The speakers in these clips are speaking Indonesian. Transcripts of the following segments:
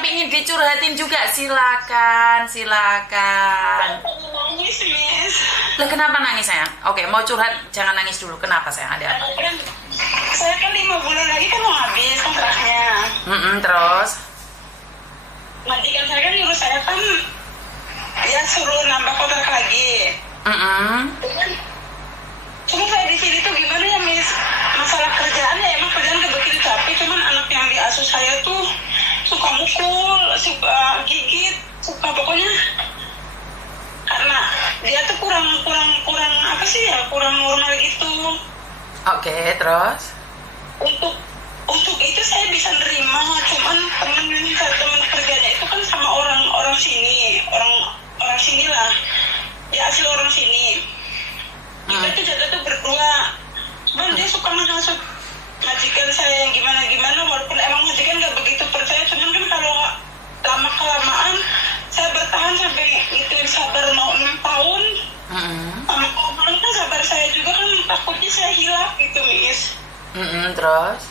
yang pingin dicurhatin juga, silakan. Nangis, Miss. Lah kenapa nangis sayang? Oke, mau curhat jangan nangis dulu. Kenapa sayang? Ada apa? Saya kan 5 bulan lagi kan mau habis kontraknya. Terus? Majikan saya kan nyuruh saya kan ya suruh nambah kontrak lagi. Cuma saya di sini tuh gimana ya, Miss? Masalah kerjaan ya emang kerjaan gak begitu capek, cuman anak yang diasuh saya tuh suka mukul, suka gigit, suka pokoknya karena dia tuh kurang apa sih ya, kurang normal gitu. Oke, terus? Untuk itu saya bisa nerima, cuman teman kerjanya itu kan sama orang sini, orang sini lah, ya asli orang sini. Kita tuh jaga tuh berdua, cuman dia suka menghasut majikan saya yang gimana walaupun emang majikan nggak begitu percaya, cuman kan kalau lama kelamaan saya bertahan sampai ngituin sabar mau 6 tahun. Lama kelamaan kan sabar saya juga kan takutnya saya hilang gitu, Miss. Terus?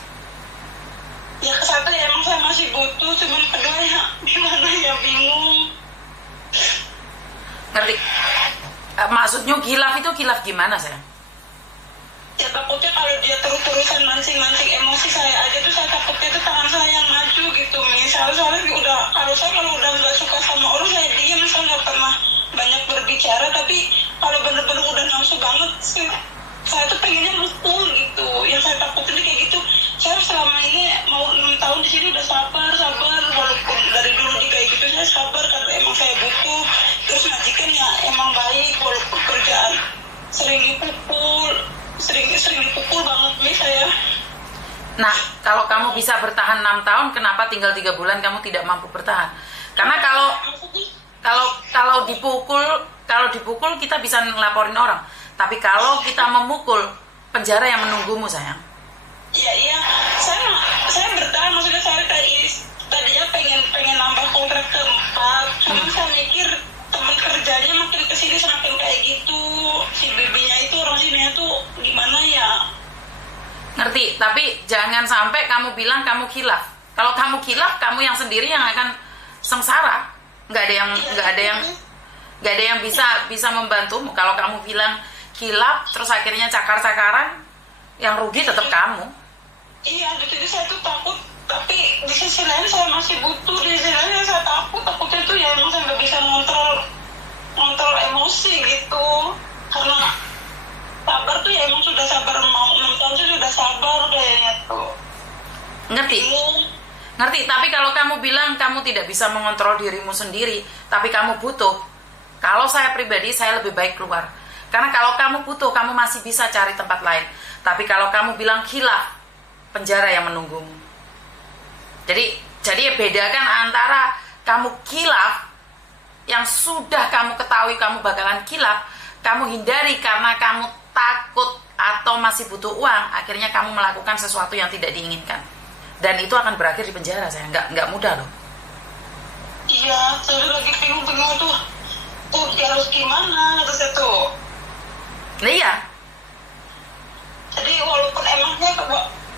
Ya kesatu ya emang saya masih butuh, cuman kedua ya gimana ya, bingung. Ngerti? Maksudnya khilaf itu khilaf gimana sayang? Ya takutnya kalau dia terus-terusan mancing emosi saya aja tuh, saya takutnya itu tangan saya yang maju gitu, misalnya kalau udah nggak suka sama orang saya diam, saya nggak pernah banyak berbicara, tapi kalau bener-bener udah nafsu banget sih saya tuh pengennya mukul gitu. Yang saya takutin kayak gitu. Saya selama ini mau 6 tahun di sini udah sabar walaupun dari dulu di kayak gitu saya sabar karena emang saya butuh. Terus majikan ya emang baik walaupun kerjaan sering dipukul banget nih saya. Nah, kalau kamu bisa bertahan 6 tahun, kenapa tinggal 3 bulan kamu tidak mampu bertahan? Karena kalau dipukul kita bisa ngelaporin orang. Tapi kalau kita memukul, penjara yang menunggumu sayang. Iya. Saya bertahan, maksudnya saya tadinya pengen nambah kontrak keempat. Cuma saya mikir teman kerjanya makin kesini semakin kayak gitu. Si bibinya itu orang sini tuh gimana ya? Ngerti, tapi jangan sampai kamu bilang kamu khilaf. Kalau kamu khilaf, kamu yang sendiri yang akan sengsara. Nggak ada yang bisa membantumu. Kalau kamu bilang khilaf, terus akhirnya cakar-cakaran, yang rugi tetap kamu. Iya, jadi saya tuh takut. Tapi di sisi lain saya masih butuh. Di sisi lain saya takutnya tuh ya emang saya nggak bisa ngontrol emosi gitu. Karena sabar tuh ya emang sudah sabar, mau 6 tahun sudah sabar kayaknya tuh. Ngerti, tapi kalau kamu bilang kamu tidak bisa mengontrol dirimu sendiri, tapi kamu butuh, kalau saya pribadi saya lebih baik keluar. Karena kalau kamu butuh, kamu masih bisa cari tempat lain. Tapi kalau kamu bilang khilaf, penjara yang menunggumu. Jadi bedakan antara kamu khilaf yang sudah kamu ketahui kamu bakalan khilaf, kamu hindari karena kamu takut atau masih butuh uang, akhirnya kamu melakukan sesuatu yang tidak diinginkan. Dan itu akan berakhir di penjara, saya nggak mudah loh. Iya, saya lagi bingung tuh harus gimana terus itu. Nah, iya. Jadi walaupun emangnya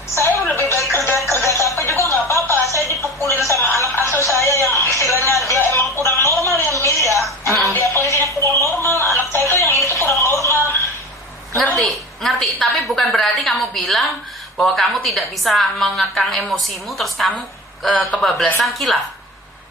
saya lebih baik kerja capek juga nggak apa-apa. Saya dipukulin sama anak asuh saya yang istilahnya dia emang kurang normal ya, Miss ya. Emang dia posisinya kurang normal. Anak saya tuh yang itu kurang normal. Ngerti. Tapi bukan berarti kamu bilang bahwa kamu tidak bisa mengekang emosimu terus kamu kebablasan khilaf.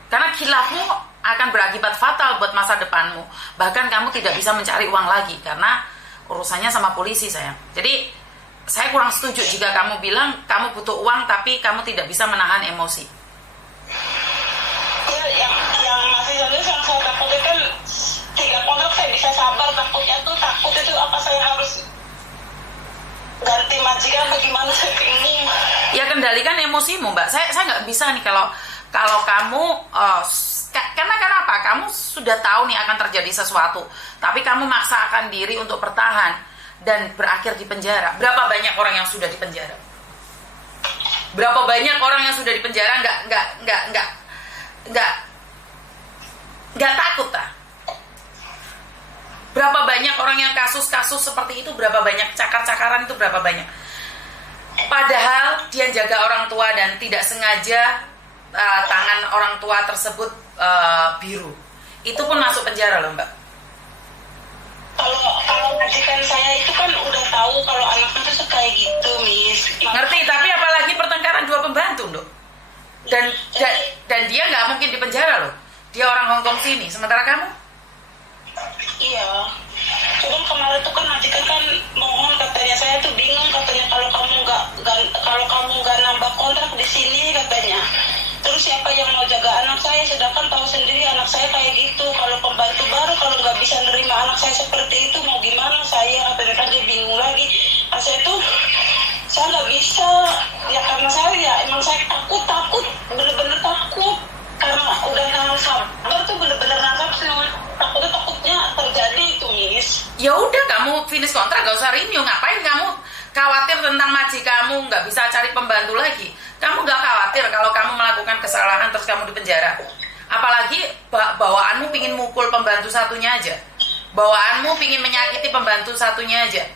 Karena khilafmu akan berakibat fatal buat masa depanmu. Bahkan kamu tidak bisa mencari uang lagi karena urusannya sama polisi sayang. Jadi saya kurang setuju jika kamu bilang kamu butuh uang tapi kamu tidak bisa menahan emosi. Ya, yang masih serius yang saya takutnya kan 3 kontrak saya bisa sabar, takut itu apa saya harus ganti majikan bagaimana, saya bingung. Ya kendalikan emosimu mbak. Saya nggak bisa nih kalau kamu karena kenapa? Kamu sudah tahu nih akan terjadi sesuatu, tapi kamu maksakan diri untuk bertahan dan berakhir di penjara. Berapa banyak orang yang sudah di penjara? Berapa banyak orang yang sudah di penjara nggak takut tak? Berapa banyak orang yang kasus-kasus seperti itu? Berapa banyak cakar-cakaran itu? Berapa banyak? Padahal dia jaga orang tua dan tidak sengaja tangan orang tua tersebut biru, itu pun masuk penjara loh Mbak. Kalau majikan saya itu kan udah tahu kalau anaknya tuh kayak gitu, Miss. Ngerti, tapi apalagi pertengkaran dua pembantu loh. Dan dia nggak mungkin di penjara loh. Dia orang Hongkong sini, sementara kamu? Iya. Cuman kemarin tuh kan majikan kan mohon, katanya saya tuh bingung, katanya kalau kamu nggak nambah kontrak di sini katanya. Terus siapa yang mau jaga anak saya, sedangkan tahu sendiri anak saya kayak gitu. Kalau pembantu baru kalau nggak bisa nerima anak saya seperti itu, mau gimana saya? Katanya kan dia bingung lagi. Nah, saya nggak bisa ya, karena emang saya takut bener-bener takut, karena udah nggak sabar tuh, bener-bener nangkap sih, takutnya terjadi itu, Miss. Ya udah, kamu finish kontrak, gak usah renew. Ngapain kamu khawatir tentang maji kamu nggak bisa cari pembantu lagi? Kamu gak khawatir kalau kamu melakukan kesalahan terus kamu di penjara? Apalagi bawaanmu pingin mukul pembantu satunya aja, bawaanmu pingin menyakiti pembantu satunya aja.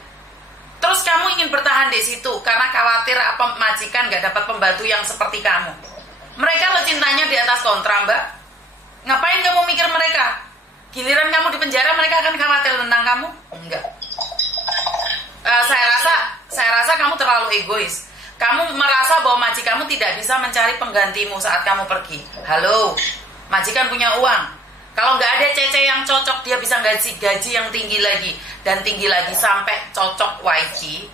Terus kamu ingin bertahan di situ karena khawatir majikan gak dapat pembantu yang seperti kamu. Mereka lo cintanya di atas kontra, Mbak. Ngapain kamu mikir mereka? Giliran kamu di penjara, mereka akan khawatir tentang kamu? Enggak. Saya rasa kamu terlalu egois. Kamu merasa bahwa majikanmu tidak bisa mencari penggantimu saat kamu pergi. Halo, majikan punya uang. Kalau nggak ada cece yang cocok, dia bisa gaji yang tinggi lagi dan tinggi lagi sampai cocok YG.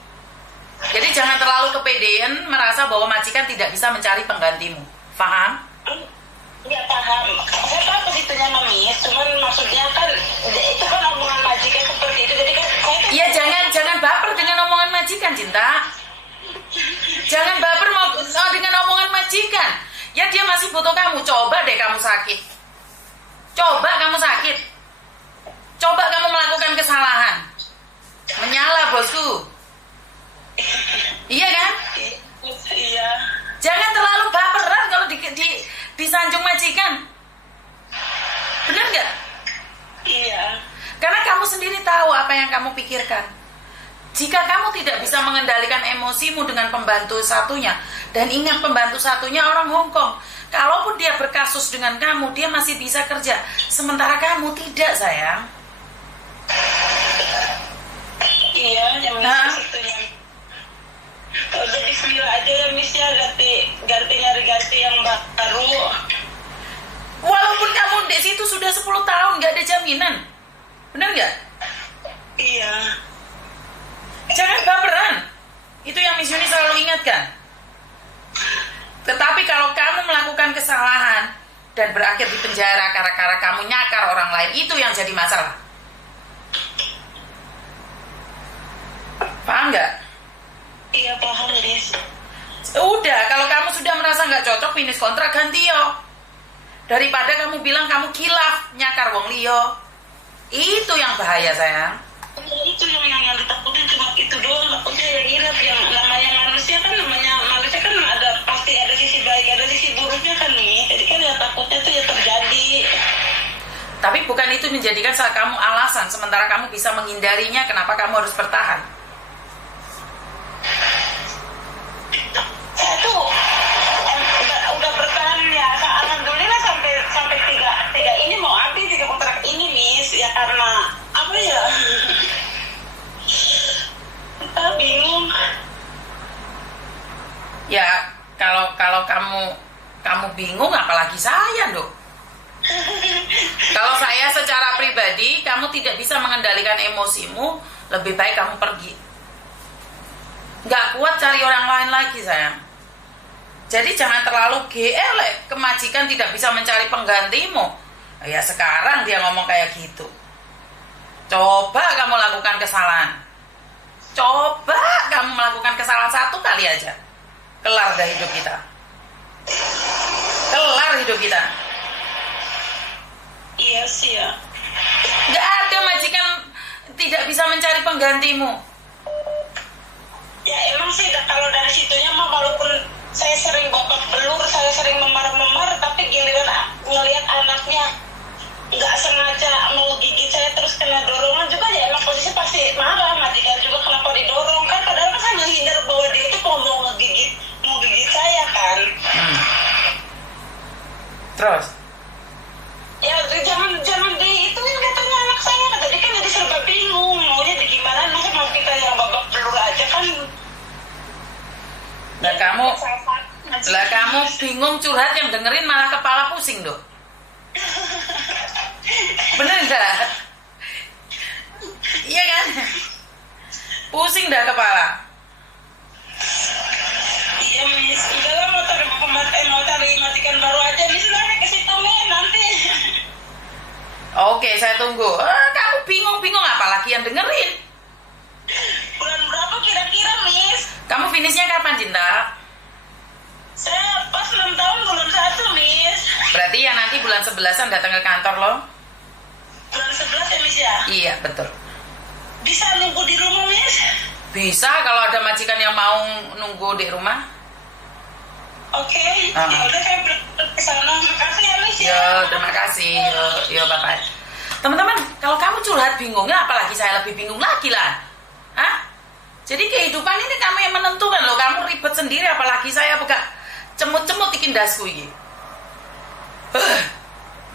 Jadi jangan terlalu kepedean merasa bahwa majikan tidak bisa mencari penggantimu. Paham? Ya paham. Saya tahu posisinya Mami, cuman maksudnya kan itu kan omongan majikan seperti itu. Jadi kan iya, jangan baper dengan omongan majikan, Cinta. Jangan baper dengan omongan majikan. Ya dia masih butuh kamu. Coba deh kamu sakit. Coba kamu sakit. Coba kamu melakukan kesalahan. Menyala bosku. Iya kan? Iya. Jangan terlalu baperan kalau disanjung majikan. Benar nggak? Iya. Karena kamu sendiri tahu apa yang kamu pikirkan. Jika kamu tidak bisa mengendalikan emosimu dengan pembantu satunya, dan ingat pembantu satunya orang Hongkong, kalaupun dia berkasus dengan kamu, dia masih bisa kerja, sementara kamu tidak, sayang. Iya, yang situnya. Udah bismillah aja ya, Miss, ya, ganti yang baru. Walaupun kamu di situ sudah 10 tahun, nggak ada jaminan. Benar nggak? Iya. Jangan baperan. Itu yang Miss Yuni selalu ingatkan. Tetapi kalau kamu melakukan kesalahan dan berakhir di penjara karena kamu nyakar orang lain, itu yang jadi masalah. Paham nggak? Iya, paham, Miss. Udah, kalau kamu sudah merasa nggak cocok, finish kontrak, ganti yo. Daripada kamu bilang kamu kilaf, nyakar wong liyo. Itu yang bahaya, sayang. Itu yang ditakutin, cuma itu doang. Takutnya yang namanya manusia kan pasti ada sisi baik, ada sisi buruknya kan nih. Jadi kan ya takutnya tuh ya terjadi. Tapi bukan itu menjadikan kamu alasan, sementara kamu bisa menghindarinya. Kenapa kamu harus bertahan? Saya tuh udah bertahan ya. Alhamdulillah sampai tiga ini mau habis, 3 kontrak ini, Miss. Ya karena apa ya? Kita bingung. Ya kalau kamu bingung, apalagi saya, Dok. Kalau saya secara pribadi, kamu tidak bisa mengendalikan emosimu, lebih baik kamu pergi. Nggak kuat cari orang lain lagi, sayang. Jadi jangan terlalu GR, kemajikan tidak bisa mencari penggantimu. Ya sekarang dia ngomong kayak gitu. Coba kamu lakukan kesalahan. Coba kamu melakukan kesalahan 1 kali aja. Kelar dah hidup kita. Kelar hidup kita. Iya sih ya. Gak ada majikan tidak bisa mencari penggantimu. Ya emang sih kalau dari situnya mah, walaupun saya sering babak belur, saya sering memar-memar, tapi giliran ngelihat anaknya nggak sengaja mau gigit saya terus kena dorongan juga, ya emang posisi pasti marah. Majikan juga kenapa didorong kan, padahal kan saya menghindar bahwa dia itu mau gigit saya kan. Terus? Ya jangan diituin katanya anak saya. Tadi kan jadi serba bingung. Maunya di gimana? Masa mau kita yang babak belur aja kan? Lah kamu bingung curhat, yang dengerin malah kepala pusing dong. Bener nggak? Iya kan? Pusing dah kepala. Iya Miss, udahlah mau cari matikan baru aja Miss, nanti ke situ Miss nanti. Oke, saya tunggu. Kamu bingung apalagi yang dengerin. Bulan berapa kira-kira Miss? Kamu finishnya kapan, Cinta? Saya pas 6 tahun bulan 1 Miss. Berarti ya nanti bulan 11-an datang ke kantor lo? Bulan 11 ya Miss ya? Iya, betul. Bisa nunggu di rumah Miss? Bisa kalau ada majikan yang mau nunggu di rumah. Oke, ya udah saya ke sana. Makasih ya Miss ya. Yo, terima kasih. Yo, bye-bye. Teman-teman, kalau kamu curhat bingungnya, apalagi saya lebih bingung lagi lah. Hah? Jadi kehidupan ini kamu yang menentukan loh. Kamu ribet sendiri, apalagi saya buka cemut-cemut ikin dasku ini.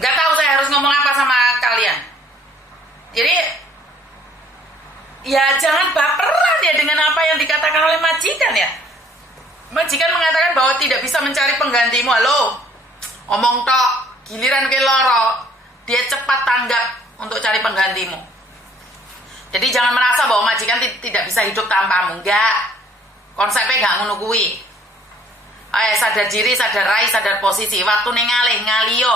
Gak tahu saya harus ngomong apa sama kalian. Jadi ya jangan baperan ya dengan apa yang dikatakan oleh majikan ya. Majikan mengatakan bahwa tidak bisa mencari penggantimu. Halo, omong tok, giliran ke loro, dia cepat tanggap untuk cari penggantimu. Jadi jangan merasa bahwa majikan tidak bisa hidup tanpamu. Enggak, konsepnya gak ngono kuwi. Ayo sadar diri, sadar rai, sadar posisi. Waktu ngalih ngaliyo,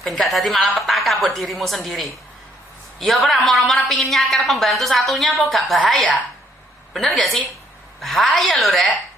ben gak dadi malah petaka buat dirimu sendiri. Ya pernah moro-moro pingin nyakar pembantu satunya, kok gak bahaya? Bener gak sih? Bahaya loh, Rek.